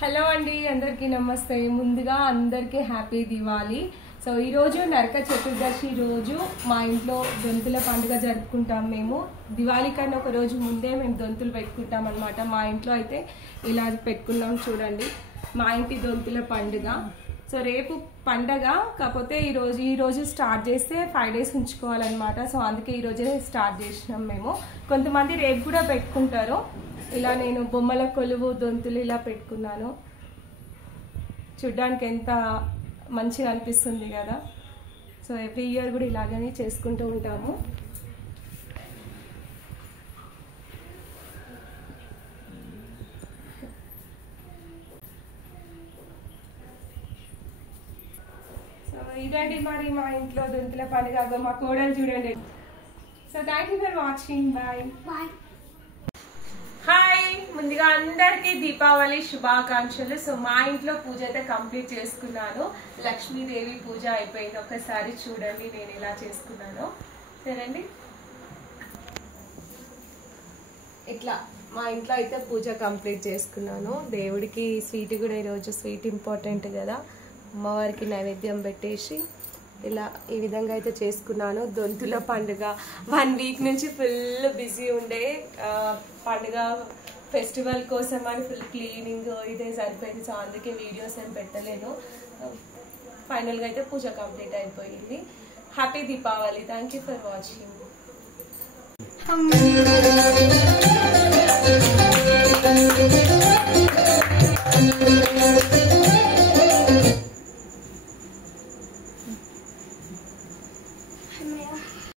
Hello అండి, అందరికీ నమస్తే. ముందుగా అందరికీ హ్యాపీ దివాళీ. సో ఈరోజు నరక చతుర్దశి రోజు మా ఇంట్లో దొంతుల పండుగ జరుపుకుంటాం. మేము దివాళీ కన్నా ఒక రోజు ముందే మేము దొంతులు పెట్టుకుంటాం అనమాట. మా ఇంట్లో అయితే ఇలా పెట్టుకున్నాం చూడండి, మా ఇంటి దొంతుల పండుగ. సో రేపు పండగ, కాకపోతే ఈరోజు స్టార్ట్ చేస్తే 5 days ఉంచుకోవాలన్నమాట. సో అందుకే ఈరోజే స్టార్ట్ చేసినాం మేము. కొంతమంది రేపు కూడా పెట్టుకుంటారు. ఇలా నేను బొమ్మల కొలువు దొంతులు ఇలా పెట్టుకున్నాను. చూడ్డానికి ఎంత మంచిగా అనిపిస్తుంది కదా. సో ఎవ్రీ ఇయర్ కూడా ఇలాగనే చేసుకుంటూ ఉంటాము. సో ఇదండి మరి మా ఇంట్లో దొంతుల పండుగ. మా కోడలు చూడండి. So thank you for watching. Bye bye. Hi, ముందుగా అందరికీ దీపావళి శుభాకాంక్షలు. సో మా ఇంట్లో పూజ అయితే కంప్లీట్ చేసుకున్నాను. లక్ష్మీదేవి పూజ అయిపోయింది. ఒకసారి చూడండి నేను ఎలా చేసుకున్నాను. సరేండి, ఇట్లా మా ఇంట్లో అయితే పూజ కంప్లీట్ చేసుకున్నాను. దేవుడికి స్వీట్ కూడా, ఈరోజు స్వీట్ ఇంపార్టెంట్ కదా, అమ్మవారికి నైవేద్యం పెట్టేసి ఇలా ఈ విధంగా అయితే చేసుకున్నాను. దొంతుల పండుగ 1 week నుంచి ఫుల్ బిజీ ఉండే. పండుగ ఫెస్టివల్ కోసం అని ఫుల్ క్లీనింగ్ ఇదే సరిపోయింది. సో అందుకే వీడియోస్ ఏం పెట్టలేను. ఫైనల్గా అయితే పూజ కంప్లీట్ అయిపోయింది. Happy Deepavali. Thank you for watching.